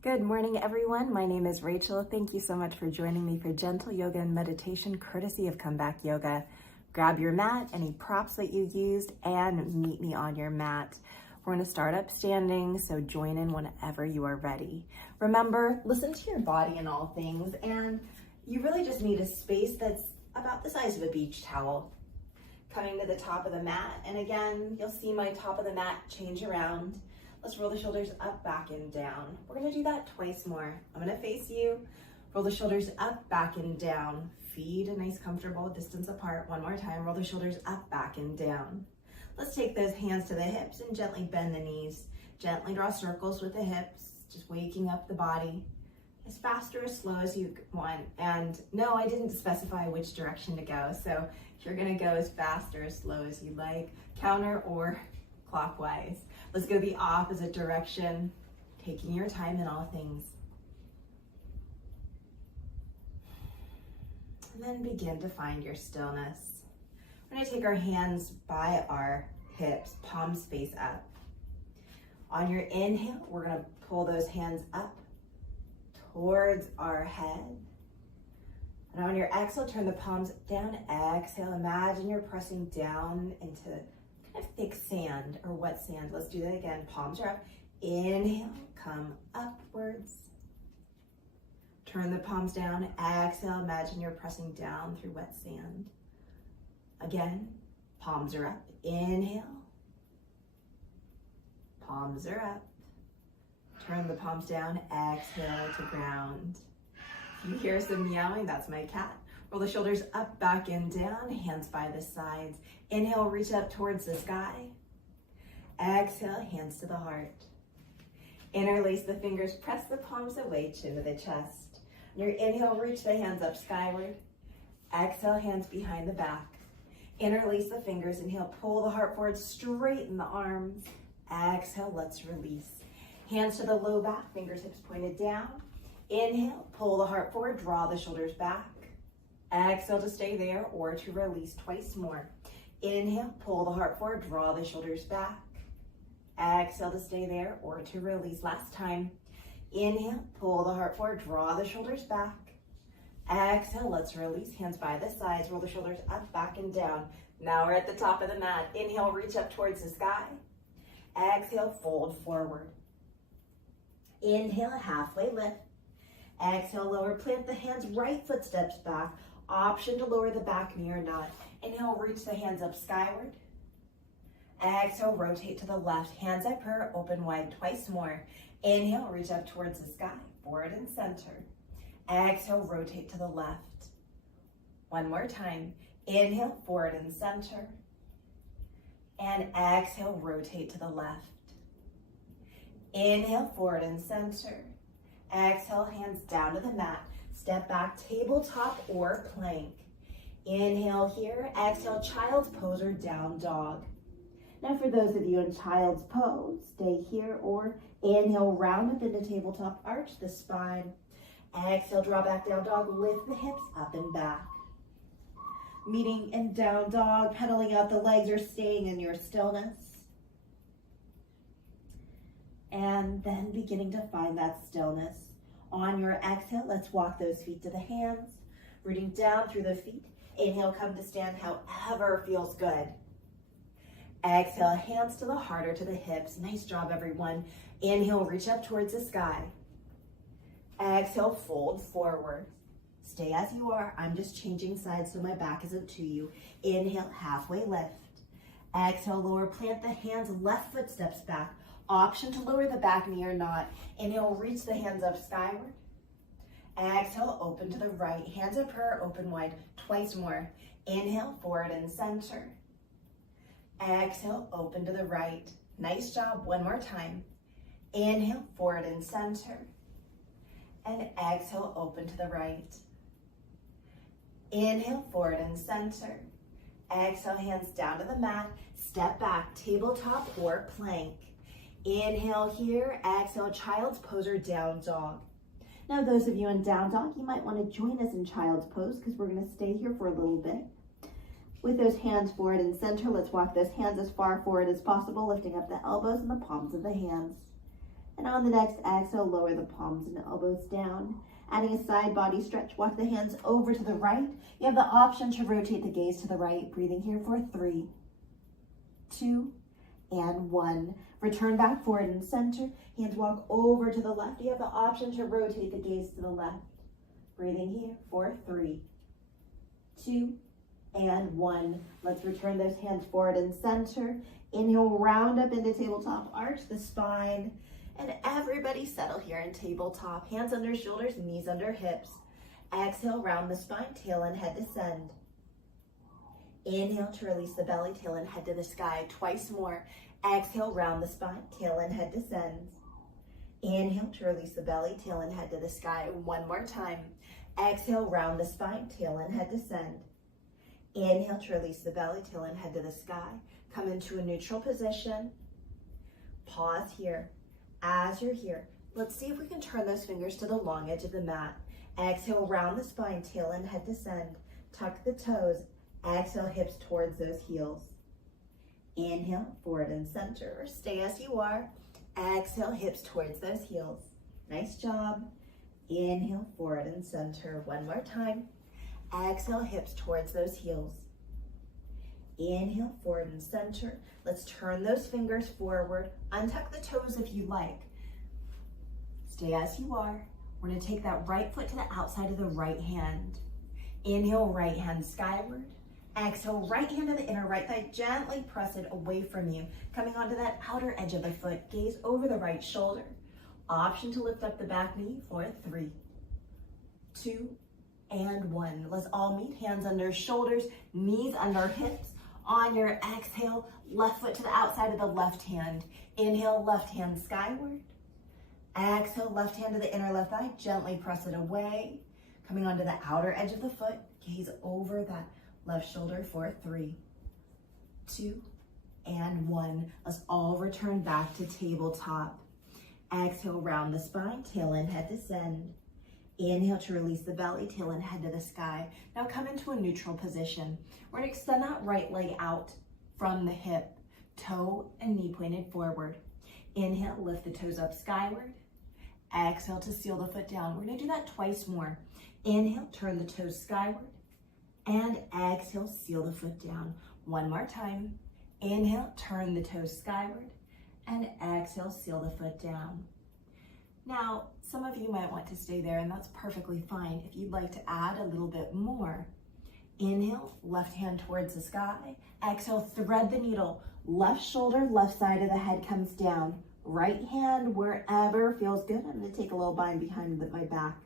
Good morning, everyone. My name is Rachel. Thank you so much for joining me for gentle yoga and meditation courtesy of Comeback Yoga. Grab your mat, any props that you used, and meet me on your mat. We're going to start up standing, so join in whenever you are ready. Remember, listen to your body in all things, and you really just need a space that's about the size of a beach towel. Coming to the top of the mat, and again, you'll see my top of the mat change around. Let's roll the shoulders up, back, and down. We're gonna do that twice more. I'm gonna face you, roll the shoulders up, back, and down. Feet a nice comfortable distance apart. One more time, roll the shoulders up, back, and down. Let's take those hands to the hips and gently bend the knees. Gently draw circles with the hips, just waking up the body as fast or as slow as you want. And no, I didn't specify which direction to go, so you're gonna go as fast or as slow as you like, counter or clockwise. Let's go the opposite direction, taking your time in all things. And then begin to find your stillness. We're gonna take our hands by our hips, palms face up. On your inhale, we're gonna pull those hands up towards our head. And on your exhale, turn the palms down. Exhale, imagine you're pressing down into kind of thick sand or wet sand. Let's do that again. Palms are up. Inhale, come upwards. Turn the palms down. Exhale, imagine you're pressing down through wet sand. Again, palms are up. Inhale. Palms are up. Turn the palms down. Exhale to ground. If you hear some meowing, that's my cat. Roll the shoulders up, back, and down, hands by the sides. Inhale, reach up towards the sky. Exhale, hands to the heart. Interlace the fingers, press the palms away, chin to the chest. On your inhale, reach the hands up skyward. Exhale, hands behind the back. Interlace the fingers, inhale, pull the heart forward, straighten the arms. Exhale, let's release. Hands to the low back, fingertips pointed down. Inhale, pull the heart forward, draw the shoulders back. Exhale to stay there or to release twice more. Inhale, pull the heart forward, draw the shoulders back. Exhale to stay there or to release. Last time. Inhale, pull the heart forward, draw the shoulders back. Exhale, let's release. Hands by the sides, roll the shoulders up, back, and down. Now we're at the top of the mat. Inhale, reach up towards the sky. Exhale, fold forward. Inhale, halfway lift. Exhale, lower, plant the hands, right foot steps back. Option to lower the back knee or not. Inhale, reach the hands up skyward. Exhale, rotate to the left. Hands at prayer, open wide twice more. Inhale, reach up towards the sky, forward and center. Exhale, rotate to the left. One more time. Inhale, forward and center. And exhale, rotate to the left. Inhale, forward and center. Exhale, hands down to the mat. Step back, tabletop or plank. Inhale here. Exhale, child's pose or down dog. Now for those of you in child's pose, stay here or inhale, round up into tabletop, arch the spine. Exhale, draw back, down dog, lift the hips up and back. Meeting in down dog, pedaling out the legs or staying in your stillness. And then beginning to find that stillness. On your exhale, let's walk those feet to the hands, rooting down through the feet. Inhale, come to stand however feels good. Exhale, hands to the heart or to the hips. Nice job, everyone. Inhale, reach up towards the sky. Exhale, fold forward. Stay as you are. I'm just changing sides so my back isn't to you. Inhale, halfway lift. Exhale, lower, plant the hands, left foot steps back. Option to lower the back knee or not. Inhale, reach the hands up skyward. Exhale, open to the right. Hands at prayer, open wide. Twice more. Inhale, forward and center. Exhale, open to the right. Nice job. One more time. Inhale, forward and center. And exhale, open to the right. Inhale, forward and center. Exhale, hands down to the mat. Step back, tabletop or plank. Inhale here, exhale, child's pose or down dog. Now those of you in down dog, you might want to join us in child's pose because we're going to stay here for a little bit. With those hands forward and center, let's walk those hands as far forward as possible, lifting up the elbows and the palms of the hands. And on the next exhale, lower the palms and elbows down. Adding a side body stretch, walk the hands over to the right. You have the option to rotate the gaze to the right. Breathing here for 3, 2, and 1. Return back forward and center. Hands walk over to the left. You have the option to rotate the gaze to the left. Breathing here for 3, 2, and 1. Let's return those hands forward and center. Inhale, round up into tabletop, arch the spine. And everybody settle here in tabletop. Hands under shoulders, knees under hips. Exhale, round the spine, tail and head descend. Inhale to release the belly, tail and head to the sky. Twice more. Exhale, round the spine, tail and head descends. Inhale to release the belly, tail and head to the sky. One more time. Exhale, round the spine, tail and head descend. Inhale to release the belly, tail and head to the sky. Come into a neutral position. Pause here. As you're here, let's see if we can turn those fingers to the long edge of the mat. Exhale, round the spine, tail and head descend. Tuck the toes. Exhale, hips towards those heels. Inhale, forward and center, or stay as you are. Exhale, hips towards those heels. Nice job. Inhale, forward and center. One more time. Exhale, hips towards those heels. Inhale, forward and center. Let's turn those fingers forward. Untuck the toes if you like. Stay as you are. We're going to take that right foot to the outside of the right hand. Inhale, right hand skyward. Exhale, right hand to the inner right thigh. Gently press it away from you. Coming onto that outer edge of the foot. Gaze over the right shoulder. Option to lift up the back knee for 3, 2, and 1. Let's all meet. Hands under shoulders, knees under hips. On your exhale, left foot to the outside of the left hand. Inhale, left hand skyward. Exhale, left hand to the inner left thigh. Gently press it away. Coming onto the outer edge of the foot. Gaze over that left shoulder for 3, 2, and 1. Let's all return back to tabletop. Exhale, round the spine, tail and head descend. Inhale to release the belly, tail and head to the sky. Now come into a neutral position. We're going to extend that right leg out from the hip, toe and knee pointed forward. Inhale, lift the toes up skyward. Exhale to seal the foot down. We're going to do that twice more. Inhale, turn the toes skyward. And exhale, seal the foot down. One more time. Inhale, turn the toes skyward. And exhale, seal the foot down. Now, some of you might want to stay there, and that's perfectly fine. If you'd like to add a little bit more, inhale, left hand towards the sky. Exhale, thread the needle. Left shoulder, left side of the head comes down. Right hand, wherever feels good. I'm going to take a little bind behind my back.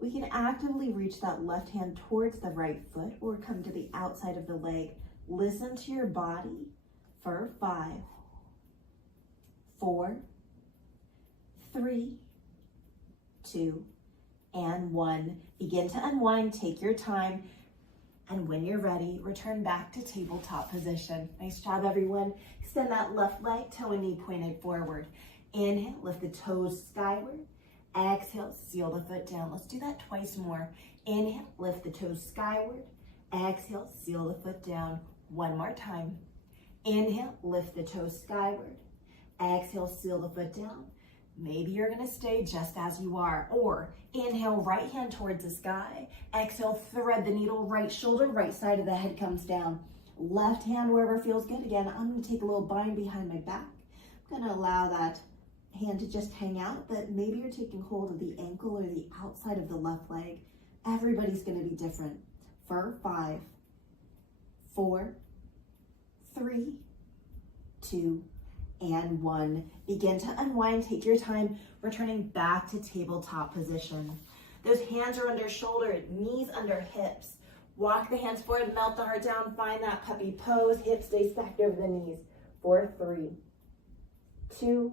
We can actively reach that left hand towards the right foot or come to the outside of the leg. Listen to your body for 5, 4, 3, 2, and 1. Begin to unwind, take your time, and when you're ready, return back to tabletop position. Nice job, everyone. Extend that left leg, toe and knee pointed forward. Inhale, lift the toes skyward. Exhale, seal the foot down. Let's do that twice more. Inhale, lift the toes skyward. Exhale, seal the foot down. One more time. Inhale, lift the toes skyward. Exhale, seal the foot down. Maybe you're going to stay just as you are. Or inhale, right hand towards the sky. Exhale, thread the needle, right shoulder, right side of the head comes down. Left hand wherever feels good. Again, I'm going to take a little bind behind my back. I'm going to allow that hand to just hang out, but maybe you're taking hold of the ankle or the outside of the left leg. Everybody's going to be different. For 5, 4, 3, 2, and 1. Begin to unwind, take your time, returning back to tabletop position. Those hands are under shoulder, knees under hips. Walk the hands forward, melt the heart down, find that puppy pose, hips stay stacked over the knees. For 3, 2,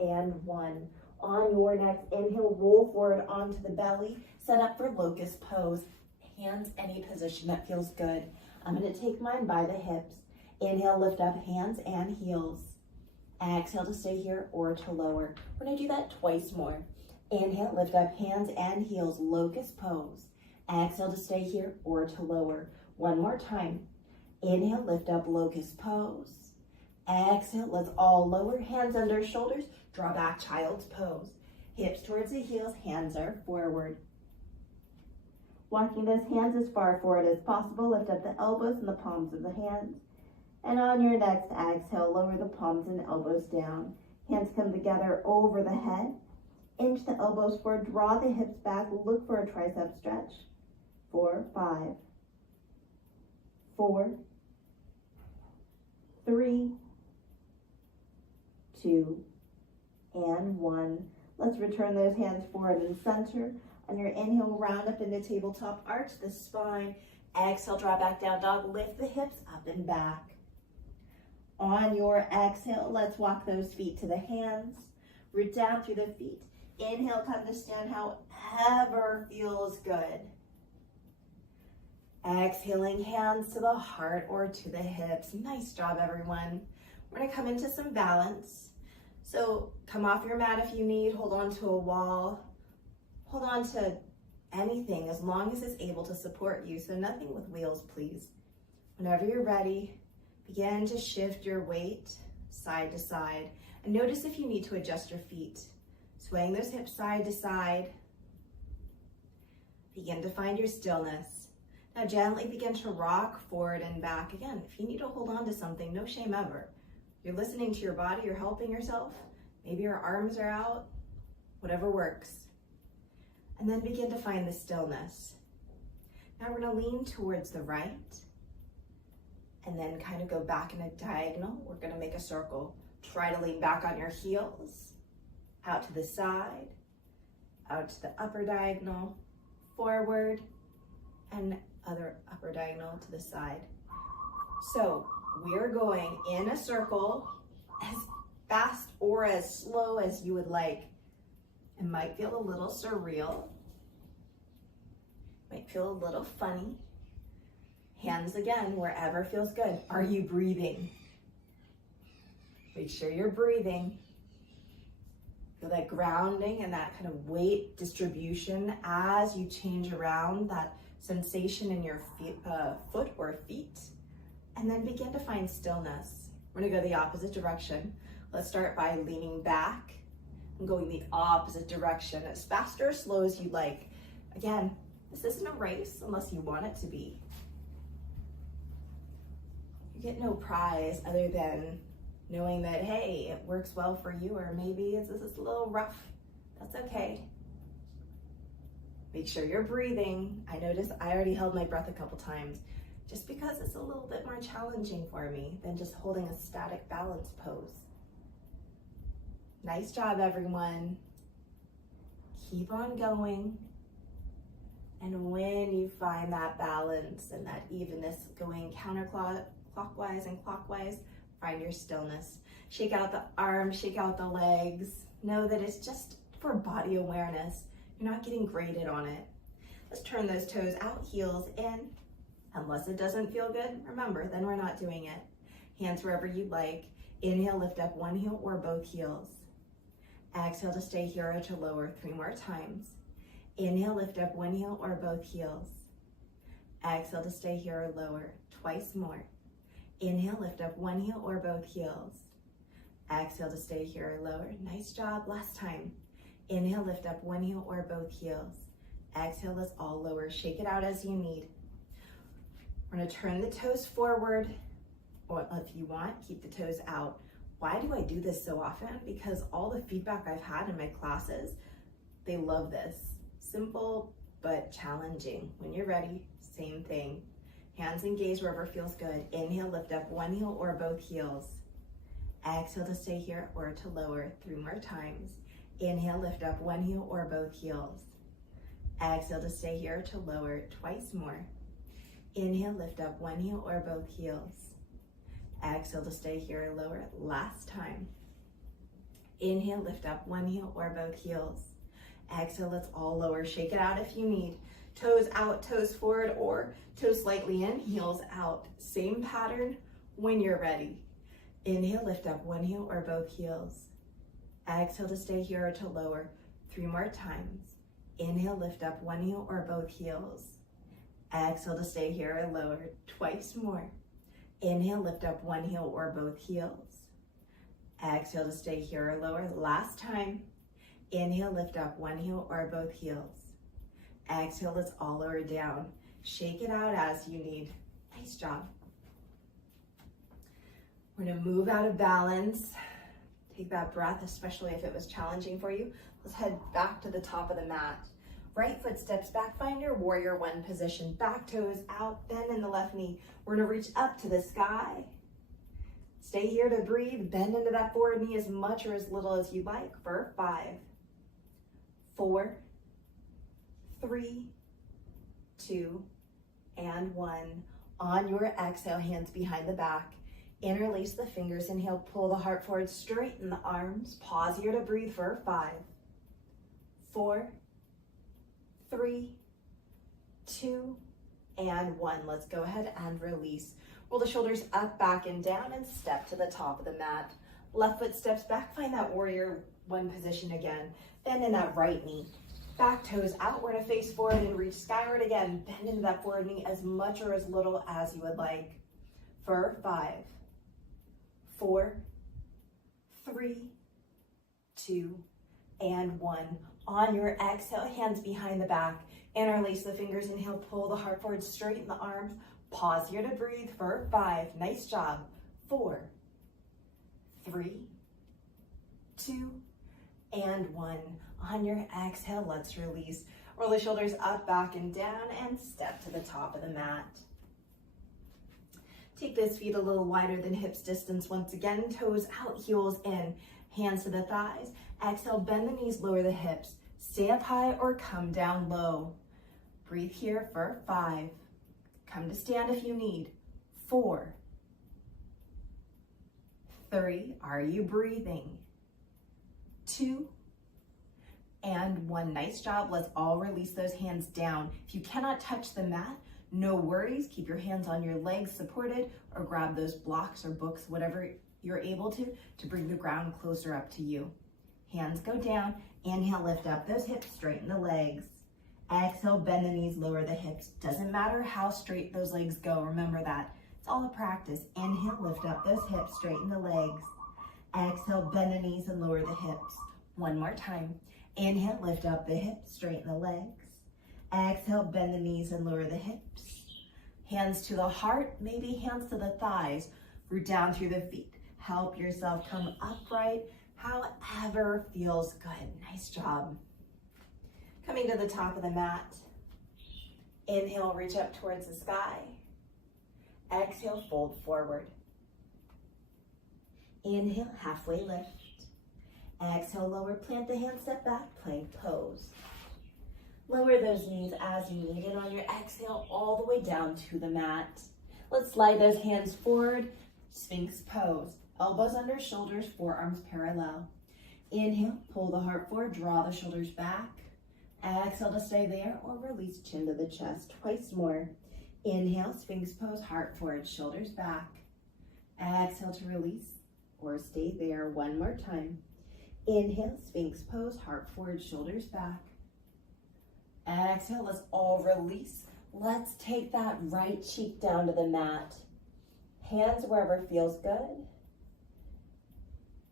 and 1. On your next inhale, roll forward onto the belly, set up for locust pose. Hands any position that feels good. I'm going to take mine by the hips. Inhale, lift up hands and heels. Exhale to stay here or to lower. We're going to do that twice more. Inhale, lift up hands and heels, locust pose. Exhale to stay here or to lower. One more time. Inhale, lift up locust pose. Exhale, let's all lower, hands under shoulders, draw back, child's pose. Hips towards the heels, hands are forward. Walking those hands as far forward as possible, lift up the elbows and the palms of the hands. And on your next exhale, lower the palms and elbows down. Hands come together over the head. Inch the elbows forward, draw the hips back, look for a tricep stretch. 4, 5, 4, 3, 2, and 1. Let's return those hands forward and center. On your inhale, round up into tabletop, arch the spine. Exhale, draw back down dog, lift the hips up and back. On your exhale, let's walk those feet to the hands. Root down through the feet. Inhale, come to stand however feels good. Exhaling, hands to the heart or to the hips. Nice job, everyone. We're gonna come into some balance. So come off your mat if you need, hold on to a wall, hold on to anything as long as it's able to support you. So nothing with wheels, please. Whenever you're ready, begin to shift your weight side to side. And notice if you need to adjust your feet. Swaying those hips side to side. Begin to find your stillness. Now gently begin to rock forward and back. Again, if you need to hold on to something, no shame ever. You're listening to your body, you're helping yourself. Maybe your arms are out, whatever works. And then begin to find the stillness. Now we're gonna lean towards the right and then kind of go back in a diagonal. We're gonna make a circle. Try to lean back on your heels, out to the side, out to the upper diagonal, forward, and other upper diagonal to the side. So we're going in a circle as fast or as slow as you would like. It might feel a little surreal, might feel a little funny. Hands again, wherever feels good. Are you breathing? Make sure you're breathing. Feel that grounding and that kind of weight distribution as you change around, that sensation in your foot or feet. And then begin to find stillness. We're gonna go the opposite direction. Let's start by leaning back and going the opposite direction, as fast or as slow as you like. Again, this isn't a race unless you want it to be. You get no prize other than knowing that, hey, it works well for you, or maybe it's a little rough. That's okay. Make sure you're breathing. I noticed I already held my breath a couple times just because it's a little bit more challenging for me than just holding a static balance pose. Nice job, everyone. Keep on going. And when you find that balance and that evenness going counterclockwise and clockwise, find your stillness. Shake out the arms, shake out the legs. Know that it's just for body awareness. You're not getting graded on it. Let's turn those toes out, heels in. Unless it doesn't feel good, remember, then we're not doing it. Hands wherever you'd like. Inhale, lift up one heel or both heels. Exhale to stay here or to lower 3 more times. Inhale, lift up one heel or both heels. Exhale to stay here or lower, twice more. Inhale, lift up one heel or both heels. Exhale to stay here or lower. Nice job, last time. Inhale, lift up one heel or both heels. Exhale, let's all lower. Shake it out as you need. We're gonna turn the toes forward, or if you want, keep the toes out. Why do I do this so often? Because all the feedback I've had in my classes, they love this. Simple, but challenging. When you're ready, same thing. Hands and gaze wherever feels good. Inhale, lift up one heel or both heels. Exhale to stay here or to lower 3 more times. Inhale, lift up one heel or both heels. Exhale to stay here to lower twice more. Inhale, lift up one heel or both heels. Exhale to stay here or lower, last time. Inhale, lift up one heel or both heels. Exhale, let's all lower. Shake it out if you need. Toes out, toes forward, or toes slightly in, heels out. Same pattern when you're ready. Inhale, lift up one heel or both heels. Exhale to stay here or to lower 3 more times. Inhale, lift up one heel or both heels. Exhale to stay here or lower twice more. Inhale, lift up one heel or both heels. Exhale to stay here or lower. Last time. Inhale, lift up one heel or both heels. Exhale, let's all lower down. Shake it out as you need. Nice job. We're gonna move out of balance. Take that breath, especially if it was challenging for you. Let's head back to the top of the mat. Right foot steps back, find your warrior one position. Back toes out, bend in the left knee. We're gonna reach up to the sky. Stay here to breathe. Bend into that forward knee as much or as little as you like for 5, 4, 3, 2, and 1. On your exhale, hands behind the back. Interlace the fingers. Inhale, pull the heart forward, straighten the arms. Pause here to breathe for 5, 4, 3, 2, and 1. Let's go ahead and release. Roll the shoulders up, back, and down, and step to the top of the mat. Left foot steps back, find that warrior one position again. Bend in that right knee. Back toes out, we're gonna face forward and reach skyward again. Bend into that forward knee as much or as little as you would like. For 5, 4, 3, 2, and 1. On your exhale, hands behind the back. Interlace the fingers. Inhale, pull the heart forward, straighten the arms. Pause here to breathe for 5. Nice job. 4, 3, 2, and 1. On your exhale, let's release. Roll the shoulders up, back, and down, and step to the top of the mat. Take those feet a little wider than hips distance. Once again, toes out, heels in. Hands to the thighs. Exhale, bend the knees, lower the hips. Stay up high or come down low. Breathe here for 5. Come to stand if you need. 4, 3, are you breathing? 2, and 1. Nice job. Let's all release those hands down. If you cannot touch the mat, no worries. Keep your hands on your legs supported, or grab those blocks or books, whatever you're able to bring the ground closer up to you. Hands go down. Inhale, lift up those hips, straighten the legs. Exhale, bend the knees, lower the hips. Doesn't matter how straight those legs go. Remember that. It's all a practice. Inhale, lift up those hips, straighten the legs. Exhale, bend the knees and lower the hips. One more time. Inhale, lift up the hips, straighten the legs. Exhale, bend the knees and lower the hips. Hands to the heart, maybe hands to the thighs. Root down through the feet. Help yourself come upright, however feels good. Nice job. Coming to the top of the mat. Inhale, reach up towards the sky. Exhale, fold forward. Inhale, halfway lift. Exhale, lower, plant the hands, step back, plank pose. Lower those knees as you need it on your exhale, all the way down to the mat. Let's slide those hands forward, Sphinx pose. Elbows under shoulders, forearms parallel. Inhale, pull the heart forward, draw the shoulders back. Exhale to stay there, or release, chin to the chest. Twice more. Inhale, Sphinx pose, heart forward, shoulders back. Exhale to release, or stay there. One more time. Inhale, Sphinx pose, heart forward, shoulders back. Exhale, let's all release. Let's take that right cheek down to the mat. Hands wherever feels good.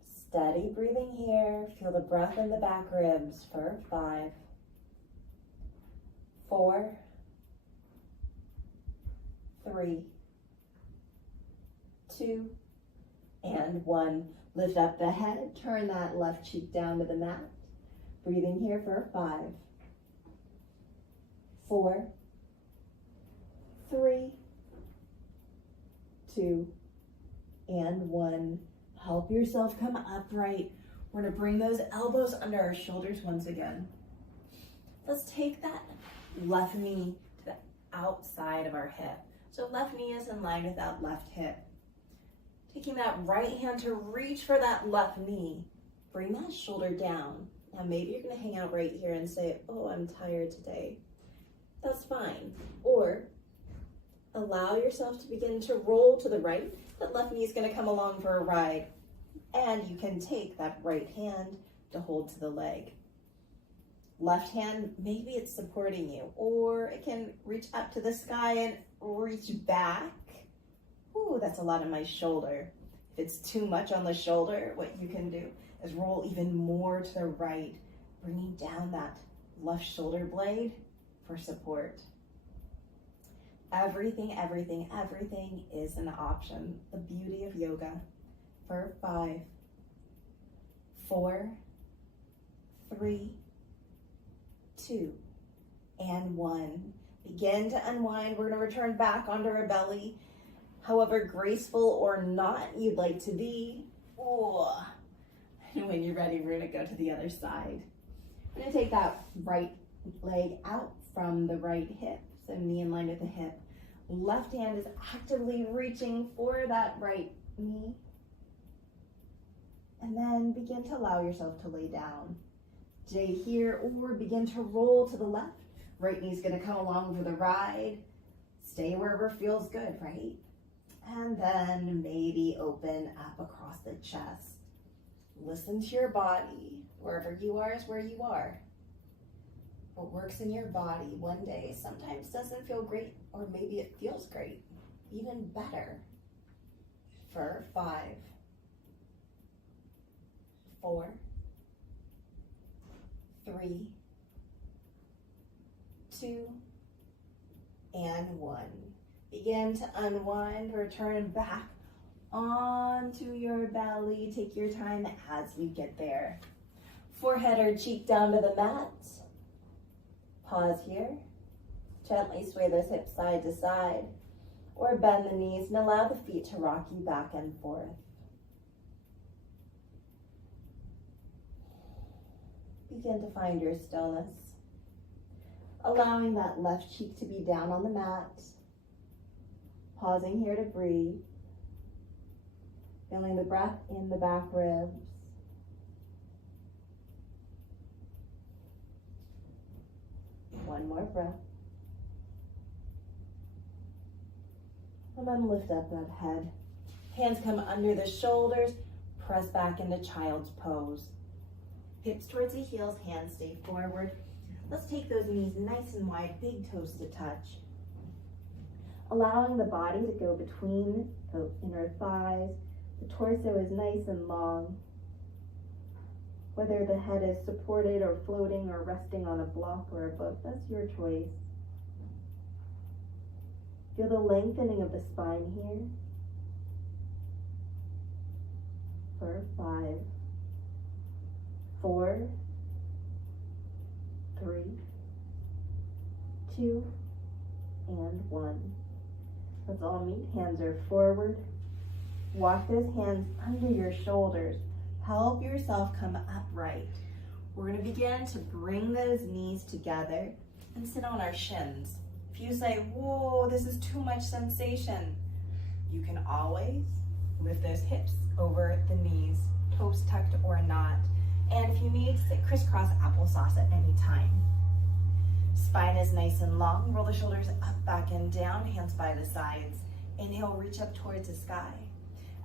Steady breathing here. Feel the breath in the back ribs for 5, 4, 3, 2, and 1. Lift up the head, turn that left cheek down to the mat. Breathing here for 5, 4, 3, 2, and 1. Help yourself come upright. We're gonna bring those elbows under our shoulders once again. Let's take that left knee to the outside of our hip. So left knee is in line with that left hip. Taking that right hand to reach for that left knee. Bring that shoulder down. Now maybe you're gonna hang out right here and say, oh, I'm tired today. That's fine. Or allow yourself to begin to roll to the right. That left knee is gonna come along for a ride. And you can take that right hand to hold to the leg. Left hand, maybe it's supporting you, or it can reach up to the sky and reach back. Ooh, that's a lot on my shoulder. If it's too much on the shoulder, what you can do is roll even more to the right, bringing down that left shoulder blade for support. Everything is an option. The beauty of yoga. For 5, 4, 3, 2, and 1. Begin to unwind. We're going to return back onto our belly. However graceful or not you'd like to be. Oh. And when you're ready, we're going to go to the other side. I'm going to take that right leg out from the right hip. So knee in line with the hip. Left hand is actively reaching for that right knee. And then begin to allow yourself to lay down. Stay here or begin to roll to the left. Right knee's going to come along for the ride. Stay wherever feels good, right? And then maybe open up across the chest. Listen to your body. Wherever you are is where you are. What works in your body one day sometimes doesn't feel great, or maybe it feels great, even better. For 5, 4, 3, 2, and 1. Begin to unwind, return back onto your belly. Take your time as you get there. Forehead or cheek down to the mat. Pause here. Gently sway those hips side to side, or bend the knees and allow the feet to rock you back and forth. Begin to find your stillness, allowing that left cheek to be down on the mat. Pausing here to breathe, feeling the breath in the back ribs. One more breath. And then lift up that head. Hands come under the shoulders, press back into child's pose. Hips towards the heels, hands stay forward. Let's take those knees nice and wide, big toes to touch. Allowing the body to go between the inner thighs. The torso is nice and long. Whether the head is supported or floating or resting on a block or a book, that's your choice. Feel the lengthening of the spine here. For 5, 4, 3, 2, and 1. Let's all meet. Hands are forward. Walk those hands under your shoulders. Help yourself come upright. We're going to begin to bring those knees together and sit on our shins. If you say, whoa, this is too much sensation, you can always lift those hips over the knees, toes tucked or not. And if you need, sit crisscross applesauce at any time. Spine is nice and long. Roll the shoulders up, back, and down, hands by the sides. Inhale, reach up towards the sky.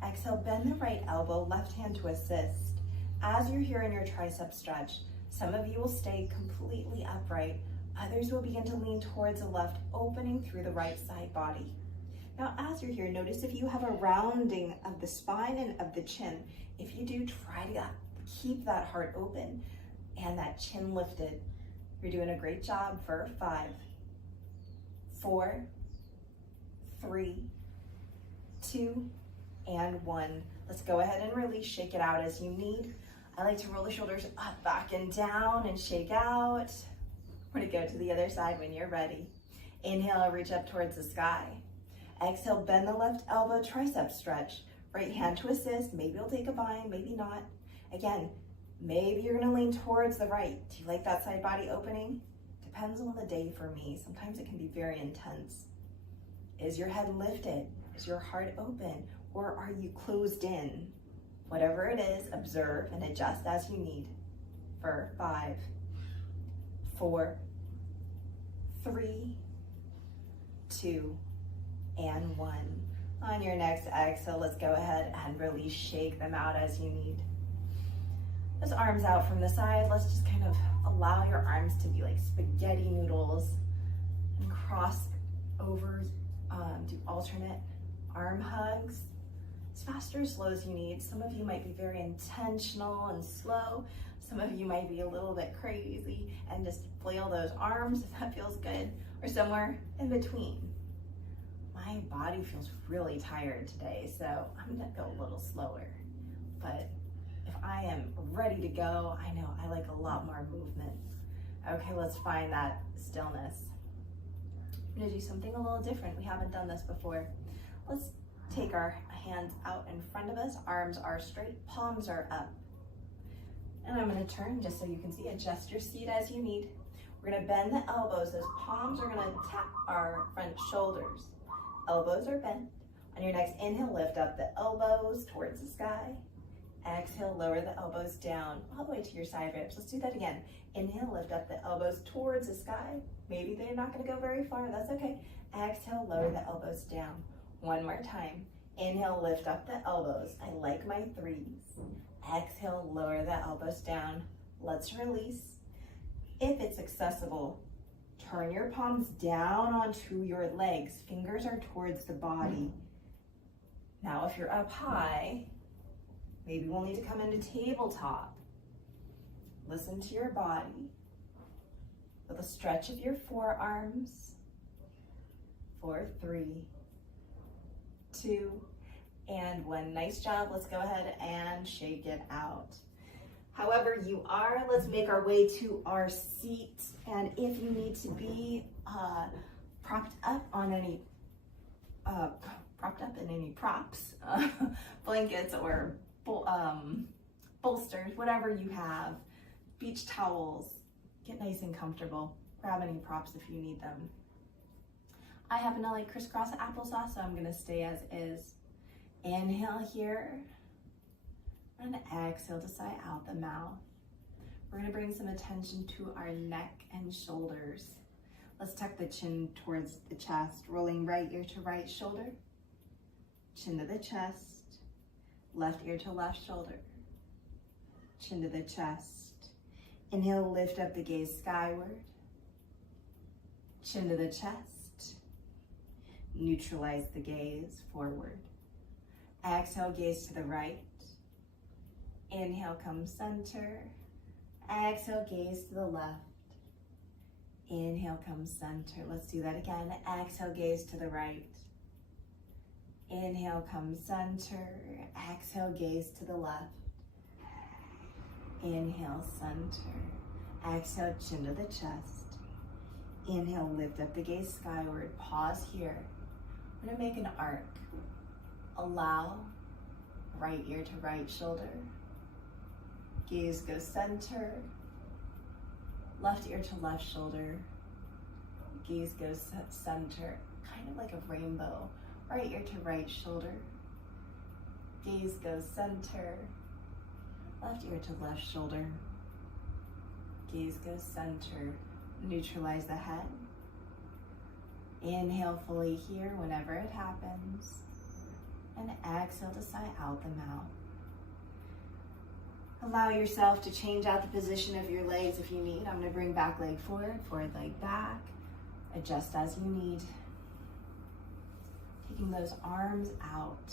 Exhale, bend the right elbow, left hand to assist. As you're here in your tricep stretch, some of you will stay completely upright. Others will begin to lean towards the left, opening through the right side body. Now, as you're here, notice if you have a rounding of the spine and of the chin. If you do, try to keep that heart open and that chin lifted. You're doing a great job. For 5, 4, 3, 2, and 1. Let's go ahead and release. Shake it out as you need. I like to roll the shoulders up, back, and down and shake out. We're going to go to the other side when you're ready. Inhale, reach up towards the sky. Exhale, bend the left elbow, tricep stretch. Right hand to assist. Maybe you'll take a bind, maybe not. Again, maybe you're going to lean towards the right. Do you like that side body opening? Depends on the day for me. Sometimes it can be very intense. Is your head lifted? Is your heart open? Or are you closed in? Whatever it is, observe and adjust as you need. For 5, 4, 3, 2, and 1. On your next exhale, let's go ahead and release. Shake them out as you need. Those arms out from the side. Let's just kind of allow your arms to be like spaghetti noodles and cross over, do alternate arm hugs. as fast or as slow as you need. Some of you might be very intentional and slow. Some of you might be a little bit crazy and just flail those arms if that feels good, or somewhere in between. My body feels really tired today, so I'm gonna go a little slower. But if I am ready to go, I know I like a lot more movement. Okay, let's find that stillness. I'm gonna do something a little different. We haven't done this before. Let's take our hands out in front of us. Arms are straight, palms are up. And I'm gonna turn just so you can see. Adjust your seat as you need. We're gonna bend the elbows. Those palms are gonna tap our front shoulders. Elbows are bent. On your next inhale, lift up the elbows towards the sky. Exhale, lower the elbows down all the way to your side ribs. Let's do that again. Inhale, lift up the elbows towards the sky. Maybe they're not gonna go very far, that's okay. Exhale, lower the elbows down. One more time. Inhale, lift up the elbows. I like my threes. Exhale, lower the elbows down. Let's release. If it's accessible, turn your palms down onto your legs. Fingers are towards the body. Now, if you're up high, maybe we'll need to come into tabletop. Listen to your body. With a stretch of your forearms. 4, 3, 2, and 1. Nice job. Let's go ahead and shake it out. However you are, let's make our way to our seat. And if you need to be propped up in any props, blankets or bolsters, whatever you have, beach towels, get nice and comfortable. Grab any props if you need them. I happen to like crisscross applesauce, so I'm gonna stay as is. Inhale here, and exhale to sigh out the mouth. We're gonna bring some attention to our neck and shoulders. Let's tuck the chin towards the chest, rolling right ear to right shoulder, chin to the chest, left ear to left shoulder, chin to the chest. Inhale, lift up the gaze skyward, chin to the chest. Neutralize the gaze forward. Exhale, gaze to the right. Inhale, come center. Exhale, gaze to the left. Inhale, come center. Let's do that again. Exhale, gaze to the right. Inhale, come center. Exhale, gaze to the left. Inhale, center. Exhale, chin to the chest. Inhale, lift up the gaze skyward. Pause here. We're gonna make an arc. Allow right ear to right shoulder. Gaze goes center. Left ear to left shoulder. Gaze goes center. Kind of like a rainbow. Right ear to right shoulder. Gaze goes center. Left ear to left shoulder. Gaze goes center. Neutralize the head. Inhale fully here whenever it happens. And exhale to sigh out the mouth. Allow yourself to change out the position of your legs if you need. I'm gonna bring back leg forward, forward leg back. Adjust as you need. Taking those arms out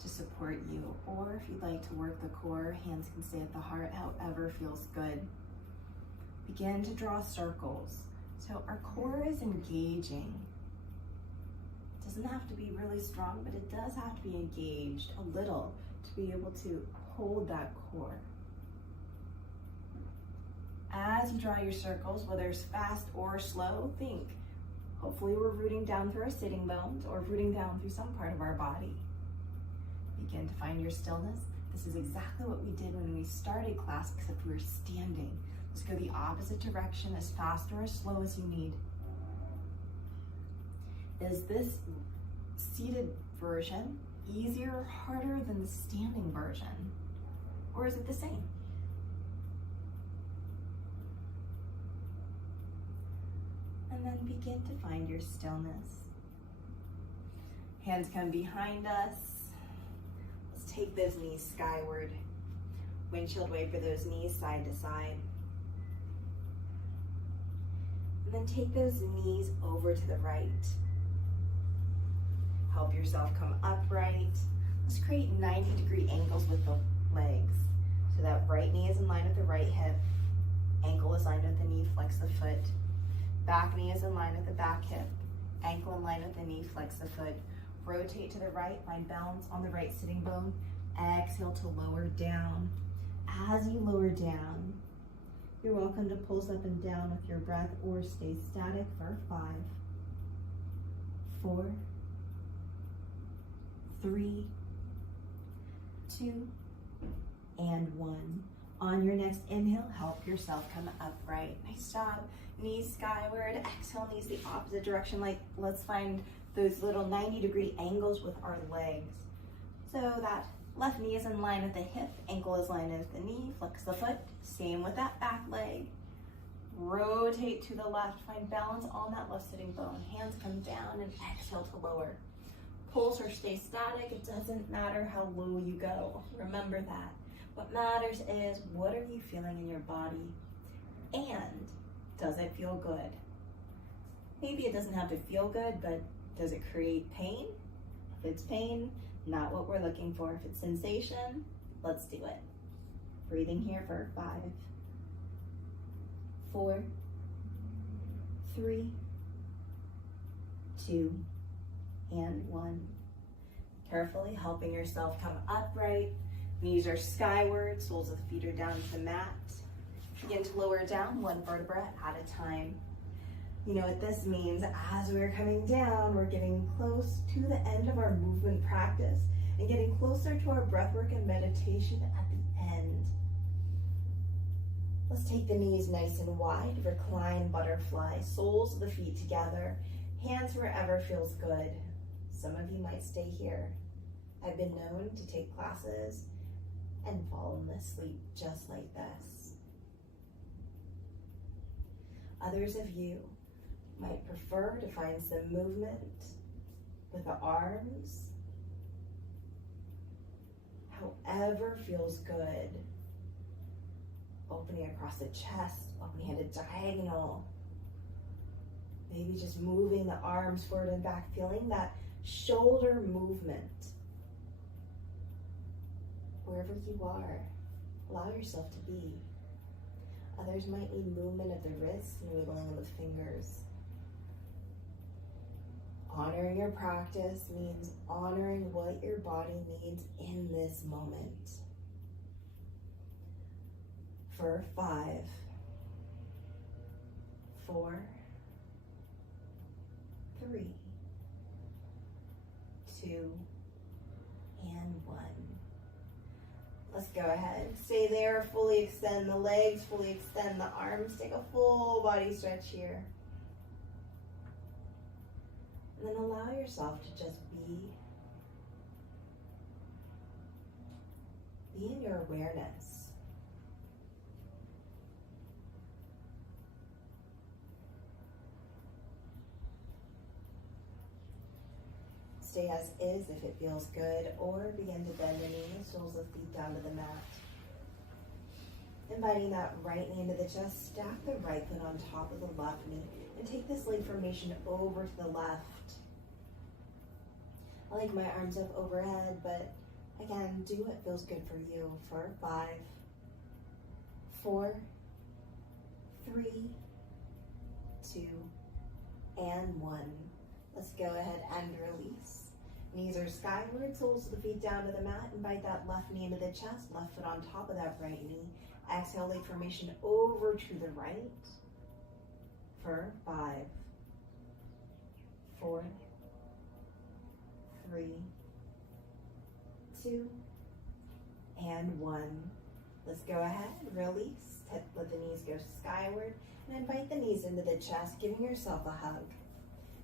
to support you. Or if you'd like to work the core, hands can stay at the heart, however feels good. Begin to draw circles. So our core is engaging. It doesn't have to be really strong, but it does have to be engaged a little to be able to hold that core. As you draw your circles, whether it's fast or slow, think. Hopefully we're rooting down through our sitting bones or rooting down through some part of our body. Begin to find your stillness. This is exactly what we did when we started class, except we were standing. Let's go the opposite direction, as fast or as slow as you need. Is this seated version easier or harder than the standing version? Or is it the same? And then begin to find your stillness. Hands come behind us. Let's take those knees skyward. Windshield wave for those knees side to side. And then take those knees over to the right. Help yourself come upright. Let's create 90-degree angles with the legs. So that right knee is in line with the right hip, ankle is in line with the knee, flex the foot. Back knee is in line with the back hip, ankle in line with the knee, flex the foot. Rotate to the right, find balance on the right sitting bone. Exhale to lower down. As you lower down, you're welcome to pulse up and down with your breath or stay static for 5, 4, 3, 2, and 1. On your next inhale, help yourself come upright. Nice job. Knees skyward. Exhale, knees the opposite direction. Let's find those little 90-degree angles with our legs. So that left knee is in line with the hip, ankle is in line with the knee, flex the foot. Same with that back leg. Rotate to the left, find balance on that left sitting bone. Hands come down and exhale to lower. Pulse or stay static, it doesn't matter how low you go. Remember that. What matters is, what are you feeling in your body? And does it feel good? Maybe it doesn't have to feel good, but does it create pain? If it's pain, not what we're looking for. If it's sensation, let's do it. Breathing here for 5, 4, 3, 2, and 1. Carefully helping yourself come upright. Knees are skyward, soles of the feet are down to the mat. Begin to lower down 1 vertebra at a time. You know what this means? As we're coming down, we're getting close to the end of our movement practice and getting closer to our breathwork and meditation at the end. Let's take the knees nice and wide, recline butterfly, soles of the feet together, hands wherever feels good. Some of you might stay here. I've been known to take classes and fall asleep just like this. Others of you might prefer to find some movement with the arms, however feels good. Opening across the chest, opening at a diagonal. Maybe just moving the arms forward and back, feeling that shoulder movement. Wherever you are, allow yourself to be. Others might need movement of the wrists and wiggling of the fingers. Honoring your practice means honoring what your body needs in this moment. For 5, 4, 3, 2, and 1. Let's go ahead. Stay there, fully extend the legs, fully extend the arms. Take a full body stretch here. And then allow yourself to just be in your awareness. Stay as is if it feels good, or begin to bend the knees, soles of feet down to the mat. Inviting that right knee into the chest, stack the right foot on top of the left knee, and take this leg formation over to the left. I like my arms up overhead, but again, do what feels good for you. For 5, 4, 3, 2, and 1. Let's go ahead and release. Knees are skyward, soles of the feet down to the mat. Invite that left knee into the chest, left foot on top of that right knee. Exhale, leg formation over to the right. For 5, 4, 3, 2, and 1. Let's go ahead, release. Let the knees go skyward, and invite the knees into the chest, giving yourself a hug.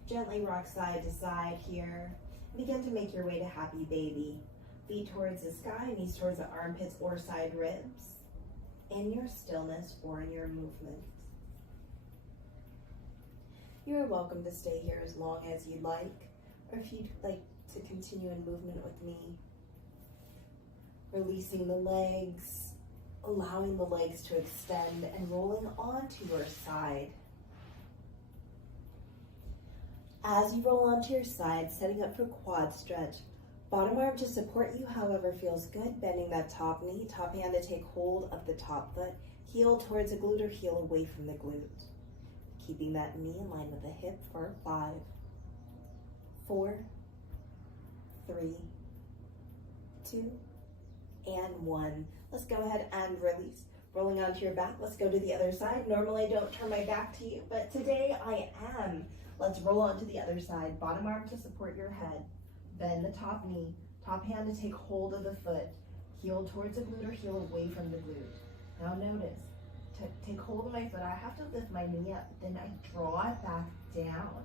Gently rock side to side here. Begin to make your way to happy baby. Feet towards the sky, knees towards the armpits or side ribs. In your stillness or in your movement. You are welcome to stay here as long as you'd like, or if you'd like to continue in movement with me. Releasing the legs, allowing the legs to extend and rolling onto your side. As you roll onto your side, setting up for quad stretch, Bottom arm to support you, however feels good. Bending that top knee, top hand to take hold of the top foot. Heel towards the glute or heel away from the glute. Keeping that knee in line with the hip for 5, 4, 3, 2, and 1. Let's go ahead and release. Rolling onto your back, let's go to the other side. Normally I don't turn my back to you, but today I am. Let's roll onto the other side. Bottom arm to support your head. Bend the top knee, top hand to take hold of the foot. Heel towards the glute or heel away from the glute. Now notice, to take hold of my foot, I have to lift my knee up, then I draw it back down.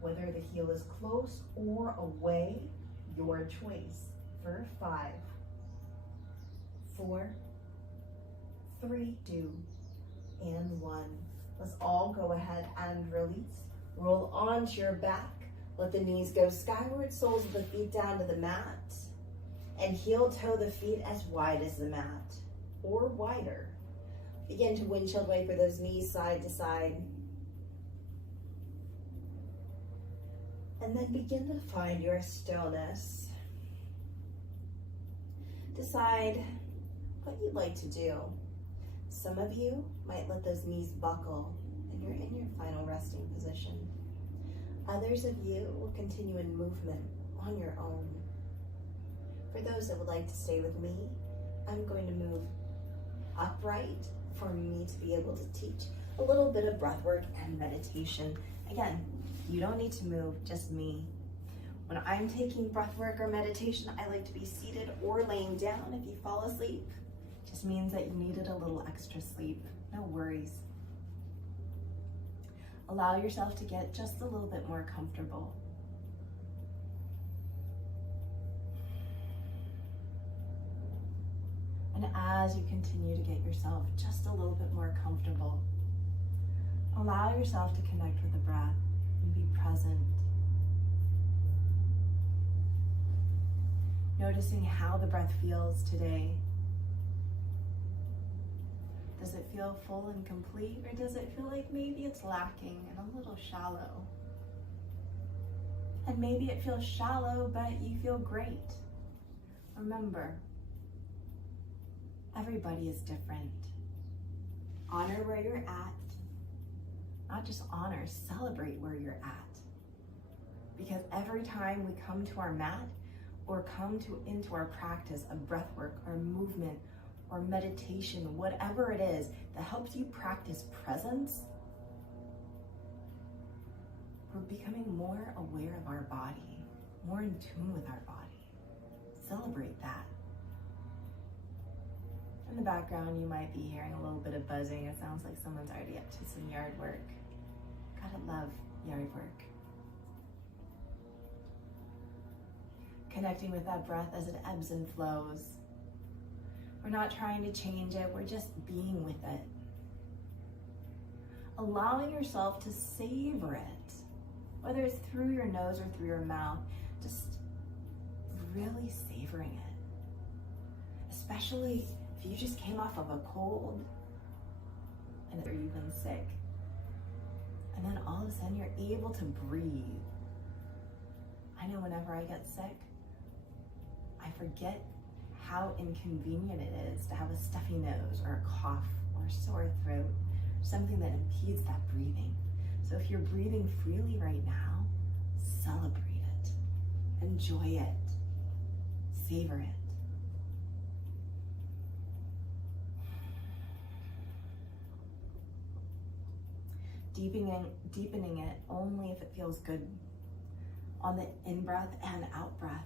Whether the heel is close or away, your choice. For 5, 4, 3, 2, and 1. Let's all go ahead and release. Roll onto your back. Let the knees go skyward, soles of the feet down to the mat. And heel toe the feet as wide as the mat, or wider. Begin to windshield wiper those knees side to side. And then begin to find your stillness. Decide what you'd like to do. Some of you might let those knees buckle and you're in your final resting position. Others of you will continue in movement on your own. For those that would like to stay with me, I'm going to move upright for me to be able to teach a little bit of breath work and meditation. Again, you don't need to move, just me. When I'm taking breath work or meditation, I like to be seated or laying down. If you fall asleep, it just means that you needed a little extra sleep. No worries. Allow yourself to get just a little bit more comfortable. And as you continue to get yourself just a little bit more comfortable, allow yourself to connect with the breath and be present. Noticing how the breath feels today. Does it feel full and complete, or does it feel like maybe it's lacking and a little shallow? And maybe it feels shallow, but you feel great. Remember, everybody is different. Honor where you're at. Not just honor, celebrate where you're at. Because every time we come to our mat or into our practice of breath work or movement or meditation, whatever it is that helps you practice presence, we're becoming more aware of our body, more in tune with our body. Celebrate that. In the background, you might be hearing a little bit of buzzing. It sounds like someone's already up to some yard work. Gotta love yard work. Connecting with that breath as it ebbs and flows. We're not trying to change it, we're just being with it. Allowing yourself to savor it, whether it's through your nose or through your mouth, just really savoring it. Especially if you just came off of a cold and you've been sick. And then all of a sudden you're able to breathe. I know whenever I get sick, I forget how inconvenient it is to have a stuffy nose or a cough or a sore throat, something that impedes that breathing. So if you're breathing freely right now, celebrate it, enjoy it, savor it. Deepening it only if it feels good on the in-breath and out-breath.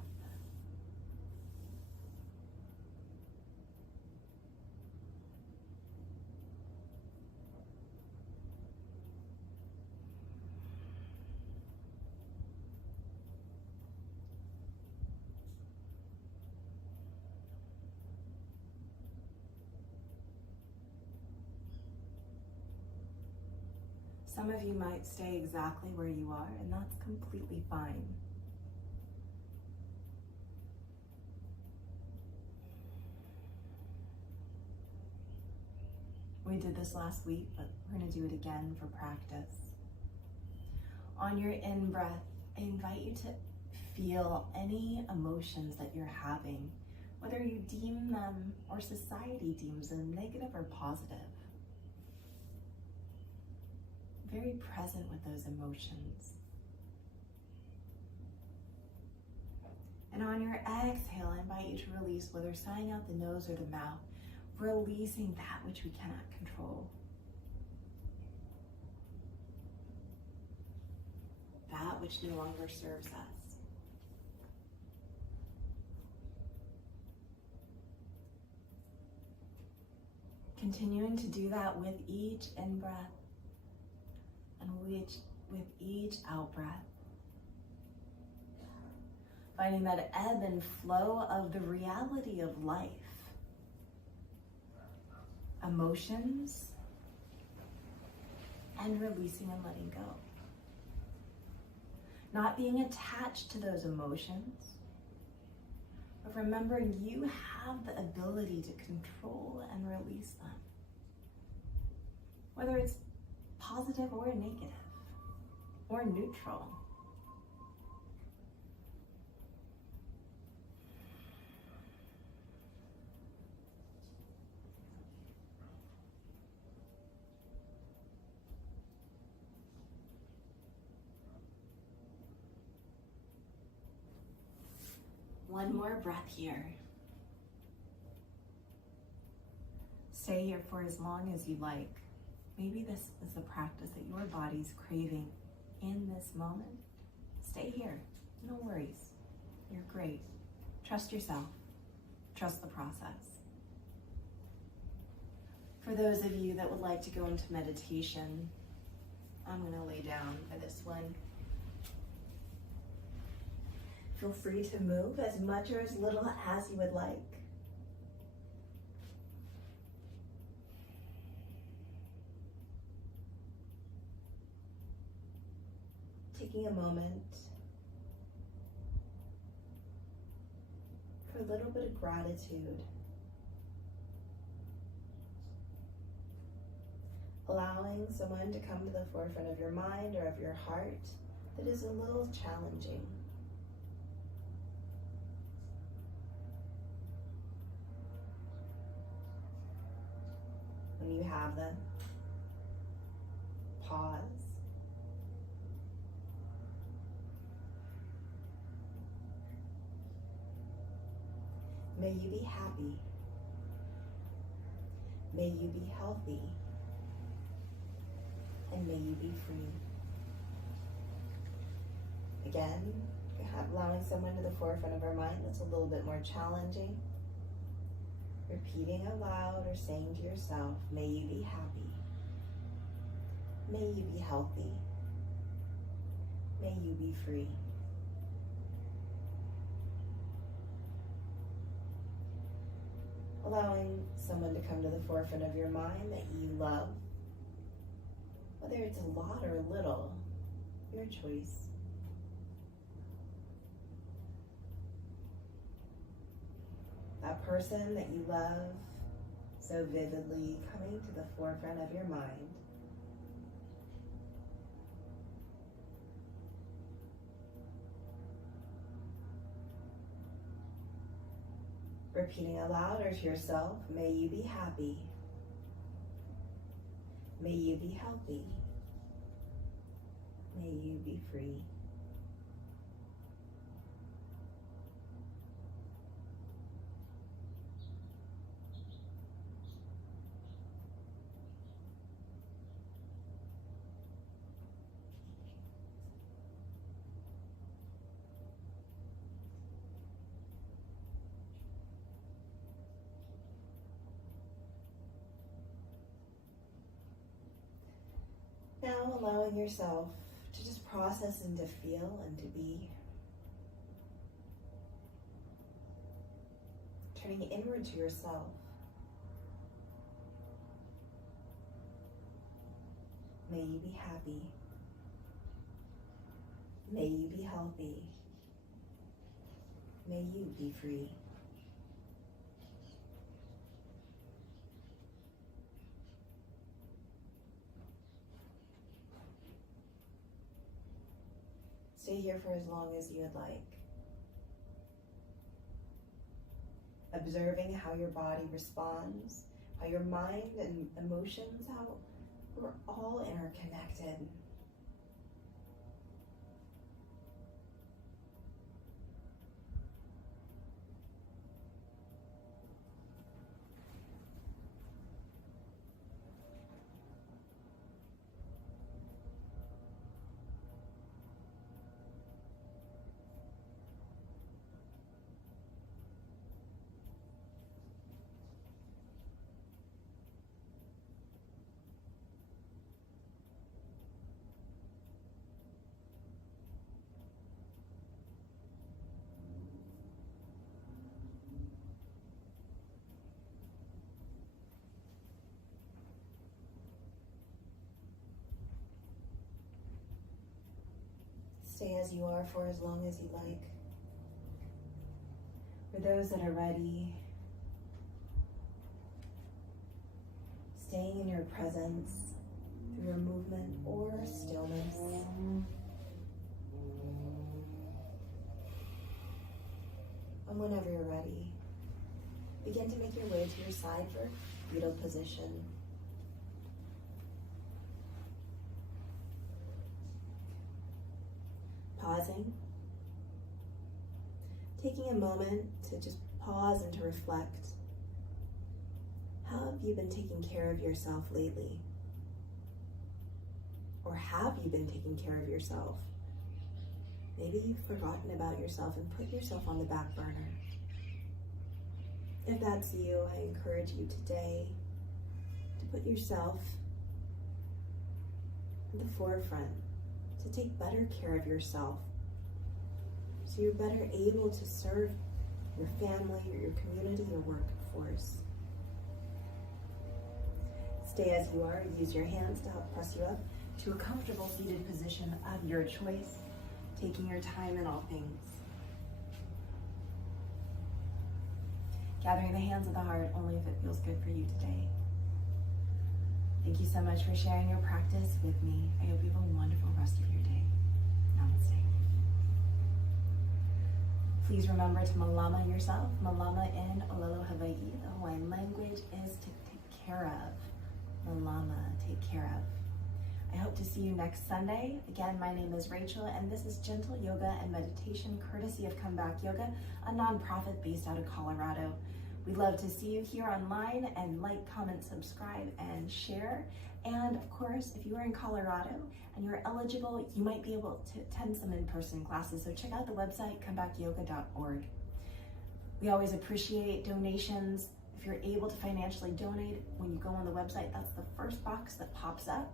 Some of you might stay exactly where you are, and that's completely fine. We did this last week, but we're going to do it again for practice. On your in-breath, I invite you to feel any emotions that you're having, whether you deem them or society deems them negative or positive. Very present with those emotions. And on your exhale, I invite you to release, whether sighing out the nose or the mouth, releasing that which we cannot control. That which no longer serves us. Continuing to do that with each in-breath and with each out-breath. Finding that ebb and flow of the reality of life. Emotions, and releasing and letting go. Not being attached to those emotions, but remembering you have the ability to control and release them. Whether it's positive or negative, or neutral. One more breath here. Stay here for as long as you like. Maybe this is the practice that your body's craving in this moment. Stay here. No worries. You're great. Trust yourself. Trust the process. For those of you that would like to go into meditation, I'm going to lay down for this one. Feel free to move as much or as little as you would like. Taking a moment for a little bit of gratitude. Allowing someone to come to the forefront of your mind or of your heart that is a little challenging. When you have them, pause. May you be happy. May you be healthy. And may you be free. Again, allowing someone to the forefront of our mind that's a little bit more challenging. Repeating aloud or saying to yourself, may you be happy. May you be healthy. May you be free. Allowing someone to come to the forefront of your mind that you love, whether it's a lot or a little, your choice. That person that you love so vividly coming to the forefront of your mind. Repeating aloud or to yourself, may you be happy. May you be healthy. May you be free. Now allowing yourself to just process and to feel and to be. Turning inward to yourself. May you be happy. May you be healthy. May you be free. Stay here for as long as you would like. observing how your body responds, how your mind and emotions, how we're all interconnected. Stay as you are for as long as you like. For those that are ready, staying in your presence through your movement or stillness. And whenever you're ready, begin to make your way to your side for fetal position. Pausing, taking a moment to just pause and to reflect. How have you been taking care of yourself lately? Or have you been taking care of yourself? Maybe you've forgotten about yourself and put yourself on the back burner. If that's you, I encourage you today to put yourself in the forefront, to take better care of yourself so you're better able to serve your family or your community or workforce. Stay as you are. Use your hands to help press you up to a comfortable seated position of your choice, taking your time in all things. Gathering the hands of the heart only if it feels good for you today. Thank you so much for sharing your practice with me. I hope you have a wonderful rest of your day. Namaste. Please remember to malama yourself. Malama in Olelo, Hawaii. The Hawaiian language is to take care of. Malama, take care of. I hope to see you next Sunday. Again, my name is Rachel, and this is Gentle Yoga and Meditation, courtesy of Come Back Yoga, a nonprofit based out of Colorado. We'd love to see you here online, and like, comment, subscribe, and share. And of course, if you are in Colorado and you're eligible, you might be able to attend some in-person classes. So check out the website, comebackyoga.org. We always appreciate donations. If you're able to financially donate, when you go on the website, that's the first box that pops up.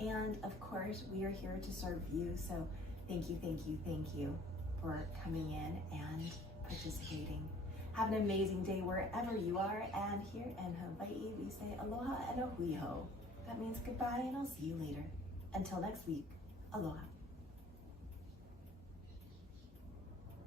And of course, we are here to serve you. So thank you, thank you, thank you for coming in and participating. Have an amazing day wherever you are. And here in Hawaii, we say aloha and a hui ho. That means goodbye, and I'll see you later. Until next week, aloha.